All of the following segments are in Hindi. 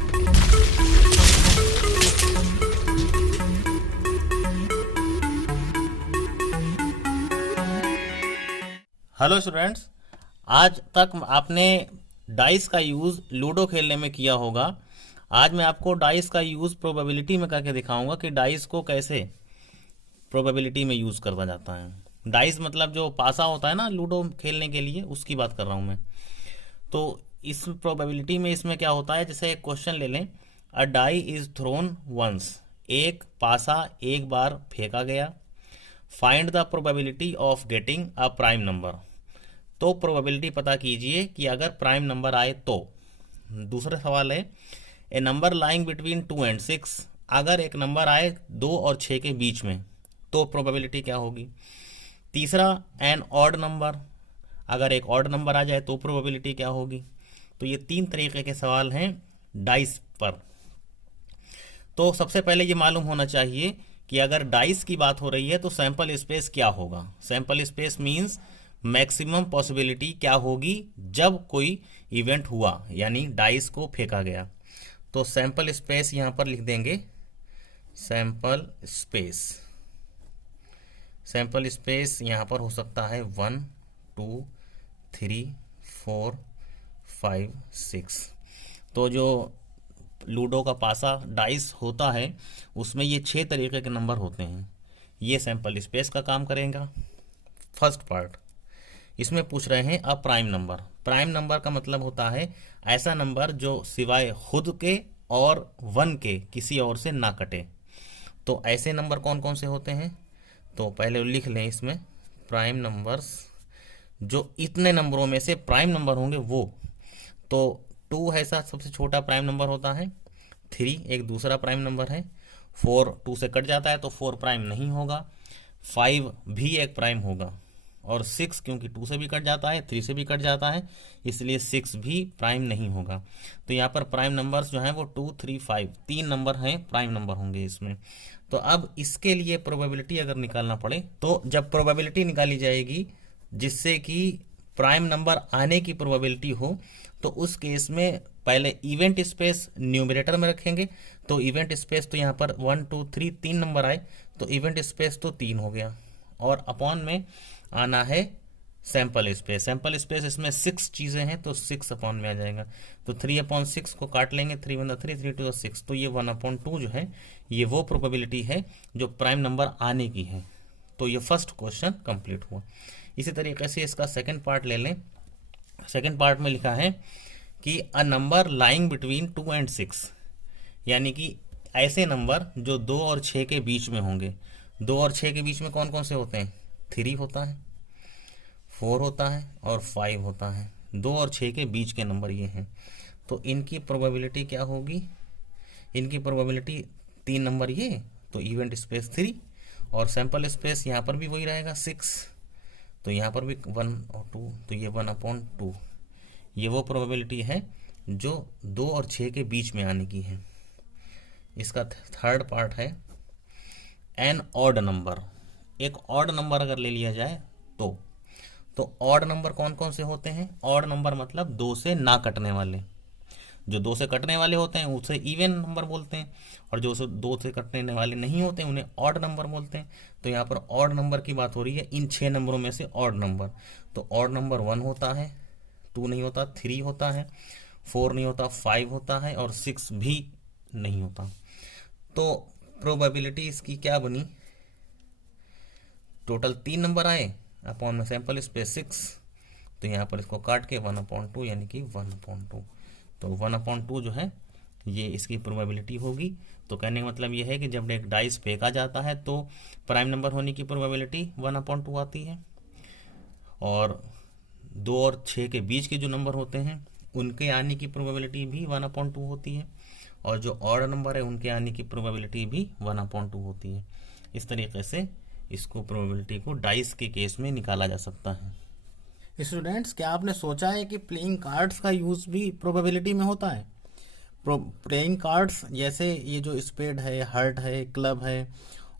हेलो स्टूडेंट्स, आज तक आपने डाइस का यूज़ लूडो खेलने में किया होगा। आज मैं आपको डाइस का यूज़ प्रोबेबिलिटी में करके दिखाऊंगा कि डाइस को कैसे प्रोबेबिलिटी में यूज़ करना जाता है। डाइस मतलब जो पासा होता है ना लूडो खेलने के लिए, उसकी बात कर रहा हूँ मैं। तो इस प्रोबेबिलिटी में इसमें क्या होता है, जैसे एक क्वेश्चन ले लें, अ डाई इज थ्रोन वंस, एक पासा एक बार फेंका गया। Find the probability of getting a prime number, तो प्रोबेबिलिटी पता कीजिए कि अगर प्राइम नंबर आए तो। दूसरा सवाल है, ए नंबर लाइंग बिटवीन 2 and 6, अगर एक नंबर आए 2 और 6 के बीच में तो प्रोबेबिलिटी क्या होगी। तीसरा, एन ऑड नंबर, अगर एक ऑड नंबर आ जाए तो प्रोबेबिलिटी क्या होगी। तो ये 3 तरीके के सवाल हैं डाइस पर। तो सबसे पहले ये मालूम होना चाहिए कि अगर डाइस की बात हो रही है तो सैंपल स्पेस क्या होगा। Sample space means maximum possibility क्या होगी जब कोई इवेंट हुआ, यानी डाइस को फेंका गया। तो सैंपल स्पेस यहां पर लिख देंगे, सैंपल स्पेस। सैंपल स्पेस यहां पर हो सकता है 1 2 3 4 5 6। तो जो लूडो का पासा डाइस होता है उसमें ये 6 तरीके के नंबर होते हैं। ये सैंपल स्पेस का काम करेगा। फर्स्ट पार्ट, इसमें पूछ रहे हैं a prime number. Prime number का मतलब होता है ऐसा नंबर जो सिवाय खुद के और 1 के किसी और से ना कटे। तो ऐसे नंबर कौन कौन से होते हैं, तो पहले लिख लें इसमें प्राइम नंबर्स। जो इतने नंबरों में से प्राइम नंबर होंगे वो, तो 2 ऐसा सबसे छोटा प्राइम नंबर होता है, 3 एक दूसरा प्राइम नंबर है, 4 2 से कट जाता है तो 4 प्राइम नहीं होगा, 5 भी एक प्राइम होगा, और 6 क्योंकि 2 से भी कट जाता है 3 से भी कट जाता है, इसलिए 6 भी प्राइम नहीं होगा। तो यहाँ पर प्राइम नंबर्स जो हैं वो 2 3 5 3 नंबर हैं, प्राइम नंबर होंगे इसमें। तो अब इसके लिए प्रोबेबिलिटी अगर निकालना पड़े तो जब प्रोबेबिलिटी निकाली जाएगी जिससे कि प्राइम नंबर आने की प्रोबेबिलिटी हो, तो उस केस में पहले इवेंट स्पेस न्यूमरेटर में रखेंगे। तो इवेंट स्पेस तो यहाँ पर 1 2 3 3 नंबर आए तो इवेंट स्पेस तो 3 हो गया, और अपॉन में आना है सैंपल स्पेस। सैंपल स्पेस इसमें 6 चीजें हैं तो 6 अपॉन में आ जाएगा। तो 3/6 को काट लेंगे, 3 1 3 3 2 6, तो ये 1/2 जो है ये वो प्रोबेबिलिटी है जो प्राइम नंबर आने की है। तो ये फर्स्ट क्वेश्चन कंप्लीट हुआ। इसी तरीके से इसका सेकंड पार्ट ले लें। सेकंड पार्ट में लिखा है कि a number lying between 2 and 6, यानी कि ऐसे नंबर जो 2 और 6 के बीच में होंगे। 2 और 6 के बीच में कौन कौन से होते हैं, 3 होता है, 4 होता है और 5 होता है। 2 और 6 के बीच के नंबर ये हैं। तो इनकी प्रोबेबिलिटी क्या होगी, इनकी प्रोबेबिलिटी 3 नंबर ये, तो इवेंट स्पेस 3, और सैंपल स्पेस यहाँ पर भी वही रहेगा 6, तो यहाँ पर भी 1 और 2, तो ये 1/2। ये वो प्रोबेबिलिटी है जो 2 और 6 के बीच में आने की है। इसका थर्ड पार्ट है एन ऑड नंबर। एक ऑड नंबर अगर ले लिया जाए तो ऑड नंबर कौन कौन से होते हैं। ऑड नंबर मतलब 2 से ना कटने वाले। जो 2 से कटने वाले होते हैं उसे इवन नंबर बोलते हैं, और जो 2 से कटने वाले नहीं होते उन्हें ऑड नंबर बोलते हैं। तो यहाँ पर ऑड नंबर की बात हो रही है, इन 6 नंबरों में से ऑड नंबर। तो ऑड नंबर 1 होता है, 2 नहीं होता, 3 होता है, 4 नहीं होता, 5 होता है, और 6 भी नहीं होता। तो प्रोबेबिलिटी इसकी क्या बनी, टोटल 3 नंबर आए अपॉन में सैंपल स्पेस 6, तो यहाँ पर इसको काट के 1/2 यानी कि 1/2। तो 1/2 जो है ये इसकी प्रोबेबिलिटी होगी। तो कहने का मतलब ये है कि जब एक डाइस फेंका जाता है तो प्राइम नंबर होने की प्रोबेबिलिटी 1/2 आती है, और 2 और 6 के बीच के जो नंबर होते हैं उनके आने की प्रोबेबिलिटी भी 1/2 होती है, और जो ऑड नंबर है उनके आने की प्रोबेबिलिटी भी 1/2 होती है। इस तरीके से इसको प्रोबेबिलिटी को डाइस के केस में निकाला जा सकता है। स्टूडेंट्स, क्या आपने सोचा है कि प्लेइंग कार्ड्स का यूज भी प्रोबेबिलिटी में होता है। प्लेइंग कार्ड्स जैसे ये जो स्पेड है, हर्ट है, क्लब है,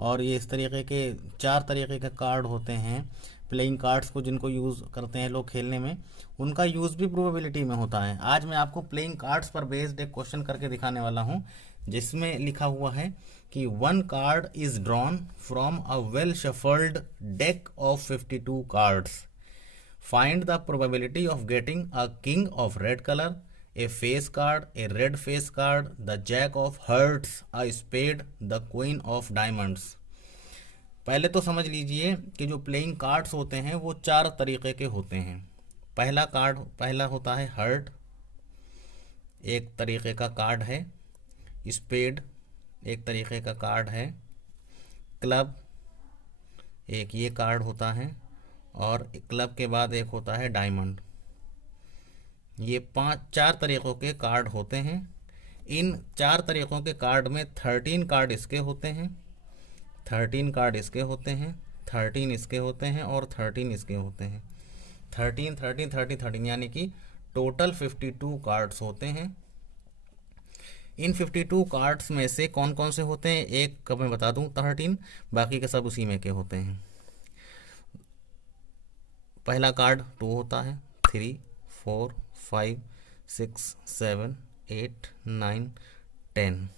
और ये इस तरीके के 4 तरीके के कार्ड होते हैं, प्लेइंग कार्ड्स को जिनको यूज़ करते हैं लोग खेलने में, उनका यूज़ भी प्रोबेबिलिटी में होता है। आज मैं आपको प्लेइंग कार्ड्स पर बेस्ड एक क्वेश्चन करके दिखाने वाला हूँ, जिसमें लिखा हुआ है कि 1 card is drawn from a well shuffled deck of 52 cards. Find the probability of getting a king of red color, a face card, a red face card, the jack of hearts, a spade, the queen of diamonds। पहले तो समझ लीजिए कि जो प्लेइंग कार्ड्स होते हैं वो 4 तरीके के होते हैं। पहला होता है हर्ट, एक तरीके का कार्ड है। स्पेड एक तरीके का कार्ड है। क्लब एक ये कार्ड होता है, और क्लब के बाद एक होता है डायमंड। ये 4 तरीक़ों के कार्ड होते हैं। इन 4 तरीक़ों के कार्ड में 13 कार्ड इसके होते हैं, 13 कार्ड इसके होते हैं, 13 इसके होते हैं, और 13 इसके होते हैं। 13 13 30 13 यानी कि टोटल 52 कार्ड्स होते हैं। इन 52 कार्ड्स में से कौन कौन से होते हैं, एक कब मैं बता दूं, 13, बाकी के सब उसी में के होते हैं। पहला कार्ड 2 होता है, 3 4 5 6 7 8 9 10,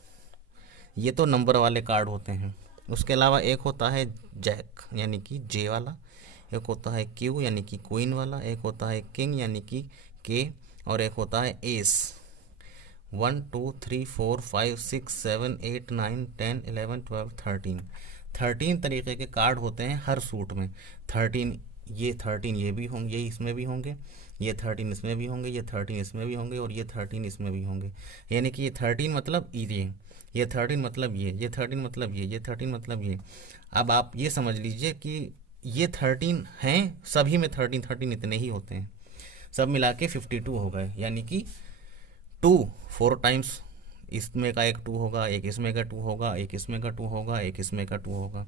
ये तो नंबर वाले कार्ड होते हैं। उसके अलावा एक होता है जैक यानी कि जे वाला, एक होता है क्यू यानी कि क्वीन वाला, एक होता है किंग यानी कि के, और एक होता है एस। 1 2 3 4 5 6 7 8 9 10 11 12 13 तरीके के कार्ड होते हैं हर सूट में। 13 ये भी होंगे, ये इसमें भी होंगे, ये 13 इसमें भी होंगे, ये 13 इसमें भी होंगे, और ये 13 इसमें भी होंगे। यानी कि ये 13 मतलब ये 13 मतलब ये 13 मतलब ये 13 मतलब ये। अब आप ये समझ लीजिए कि ये 13 हैं, सभी में 13 इतने ही होते हैं, सब मिला के 52 हो गए। यानी कि 2 4 टाइम्स इसमें का एक 2 होगा, एक इसमें का 2 होगा, एक इसमें का 2 होगा, एक इसमें का 2 होगा।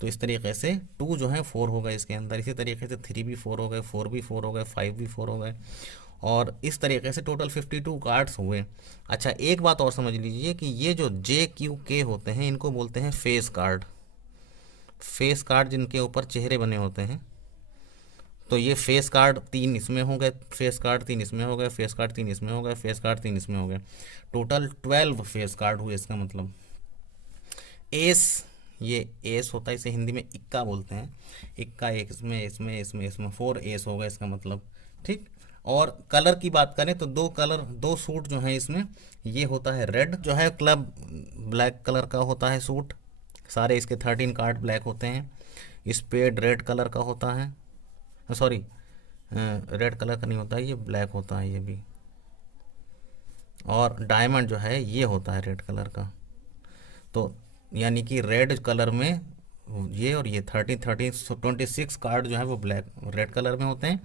तो इस तरीके से 2 जो है 4 हो गए इसके अंदर। इसी तरीके से 3 भी 4 हो गए, 4 भी 4 हो गए, 5 भी 4 हो गए, और इस तरीके से टोटल 52 कार्ड्स हुए। अच्छा, एक बात और समझ लीजिए कि ये जो जे क्यू के होते हैं इनको बोलते हैं फेस कार्ड। फेस कार्ड जिनके ऊपर चेहरे बने होते हैं। तो ये फेस कार्ड 3 इसमें हो गए, फेस कार्ड 3 इसमें हो गए, फेस कार्ड 3 इसमें हो गए, फेस कार्ड 3 इसमें हो गए, टोटल 12 फेस कार्ड हुए। इसका मतलब एस, ये एस होता है, इसे हिंदी में इक्का बोलते हैं। इक्का एक इसमें 4 एस हो गए इसका मतलब, ठीक। और कलर की बात करें तो 2 सूट जो हैं इसमें, ये होता है रेड जो है क्लब, ब्लैक कलर का होता है सूट, सारे इसके 13 कार्ड ब्लैक होते हैं। स्पेड रेड कलर का होता है, सॉरी रेड कलर का नहीं होता है, ये ब्लैक होता है ये भी। और डायमंड जो है ये होता है रेड कलर का। तो यानी कि रेड कलर में ये, और ये 26 कार्ड जो है वो ब्लैक रेड कलर में होते हैं,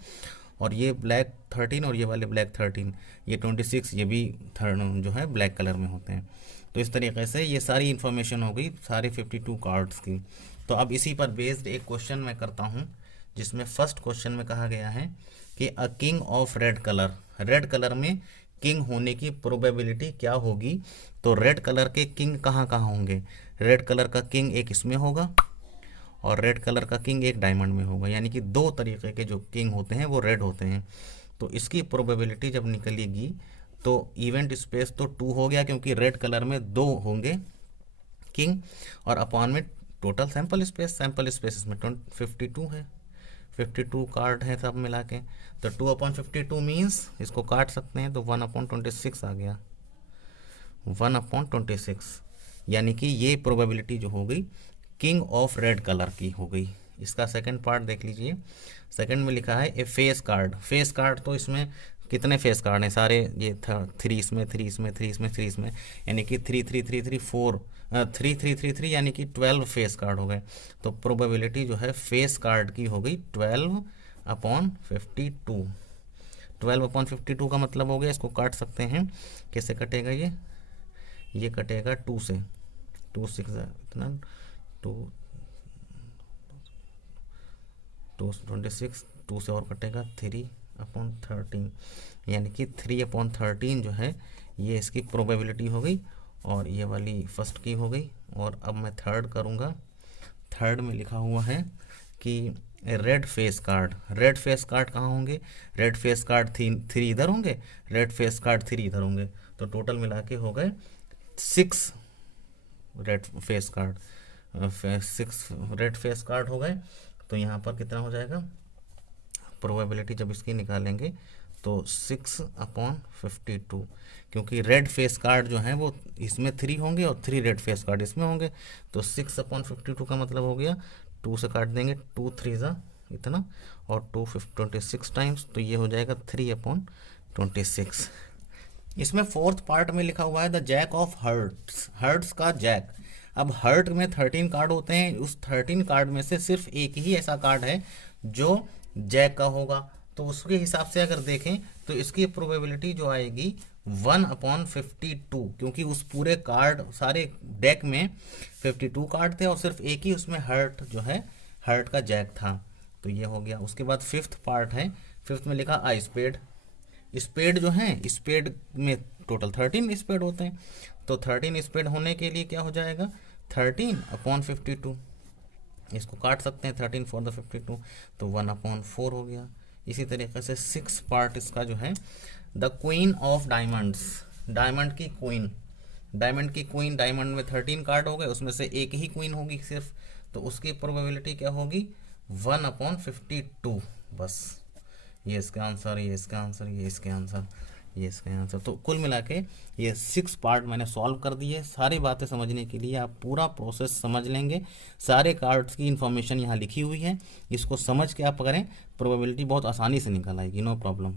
और ये ब्लैक 13 और ये वाले ब्लैक 13, ये 26 ये भी जो है ब्लैक कलर में होते हैं। तो इस तरीके से ये सारी इन्फॉर्मेशन हो गई सारे 52 कार्ड्स की। तो अब इसी पर बेस्ड एक क्वेश्चन मैं करता हूँ, जिसमें फर्स्ट क्वेश्चन में कहा गया है कि a king of red colour, red colour में किंग होने की प्रोबेबिलिटी क्या होगी। तो रेड कलर के किंग कहाँ कहाँ होंगे, रेड कलर का किंग एक इसमें होगा, और रेड कलर का किंग एक डायमंड में होगा। यानी कि 2 तरीके के जो किंग होते हैं वो रेड होते हैं। तो इसकी प्रोबेबिलिटी जब निकलेगी तो इवेंट स्पेस तो 2 हो गया, क्योंकि रेड कलर में 2 होंगे किंग, और अपॉन में टोटल सैंपल स्पेस इसमें 52 है, 52 कार्ड है सब मिला के। तो 2/52 मीन्स इसको काट सकते हैं, तो 1/26 आ गया, 1/26। यानी कि ये प्रोबेबिलिटी जो हो गई किंग ऑफ रेड कलर की हो गई। इसका सेकंड पार्ट देख लीजिए। सेकंड में लिखा है ए फेस कार्ड। फेस कार्ड तो इसमें कितने फेस कार्ड हैं सारे, ये 3 इसमें, 3 इसमें, 3 इसमें, 3 इसमें, यानी कि 3 3 3 3 4 3 3 3 3 यानी कि 12 फेस कार्ड हो गए। तो प्रोबेबिलिटी जो है फेस कार्ड की हो गई 12/52। 12/52 का मतलब हो गया, इसको काट सकते हैं, कैसे कटेगा ये कटेगा 2 से, 2 6 इतना 2 26, 2 से और कटेगा 3/13, यानी कि 3/13 जो है ये इसकी प्रोबेबिलिटी हो गई, और ये वाली फर्स्ट की हो गई। और अब मैं थर्ड करूँगा। थर्ड में लिखा हुआ है कि red face card, red face card कहाँ होंगे, रेड फेस कार्ड थ्री इधर होंगे, रेड फेस कार्ड थ्री इधर होंगे, तो टोटल मिला के हो गए 6 red face card, 6 red face card हो गए। तो यहाँ पर कितना हो जाएगा, प्रोबेबिलिटी जब इसकी निकालेंगे तो 6/52, क्योंकि रेड फेस कार्ड जो है वो इसमें 3 होंगे और 3 रेड फेस कार्ड इसमें होंगे, तो 6/52 का मतलब हो गया 2 से काट देंगे, 2 3 ज़ा इतना, और 26 टाइम्स, तो ये हो जाएगा 3/26। इसमें फोर्थ पार्ट में लिखा हुआ है the jack of hearts, hearts का जैक। अब हर्ट में 13 कार्ड होते हैं, उस 13 कार्ड में से सिर्फ एक ही ऐसा कार्ड है जो जैक का होगा, तो उसके हिसाब से अगर देखें तो इसकी प्रोबेबिलिटी जो आएगी 1/52, क्योंकि उस पूरे कार्ड सारे डेक में 52 कार्ड थे और सिर्फ एक ही उसमें हर्ट जो है हर्ट का जैक था, तो ये हो गया। उसके बाद फिफ्थ पार्ट है, फिफ्थ में लिखा आई स्पेड। स्पेड जो है, स्पेड में टोटल 13 स्पेड होते हैं, तो 13 स्पेड होने के लिए क्या हो जाएगा 13/52, इसको काट सकते हैं 13 4 द 52, तो 1/4 हो गया। इसी तरीके से 6 पार्ट इसका जो है the queen of diamonds, diamond की क्वीन, डायमंड की क्वीन, डायमंड में 13 कार्ड हो गए, उसमें से एक ही क्वीन होगी सिर्फ, तो उसकी प्रोबेबिलिटी क्या होगी 1/52, बस। ये इसका आंसर, ये इसका आंसर, ये इसका आंसर, ये इसका आंसर। तो कुल मिला के ये 6 पार्ट मैंने सॉल्व कर दिए। सारी बातें समझने के लिए आप पूरा प्रोसेस समझ लेंगे, सारे कार्ड्स की इन्फॉर्मेशन यहाँ लिखी हुई है, इसको समझ के आप करें, प्रोबेबिलिटी बहुत आसानी से निकल आएगी, नो प्रॉब्लम।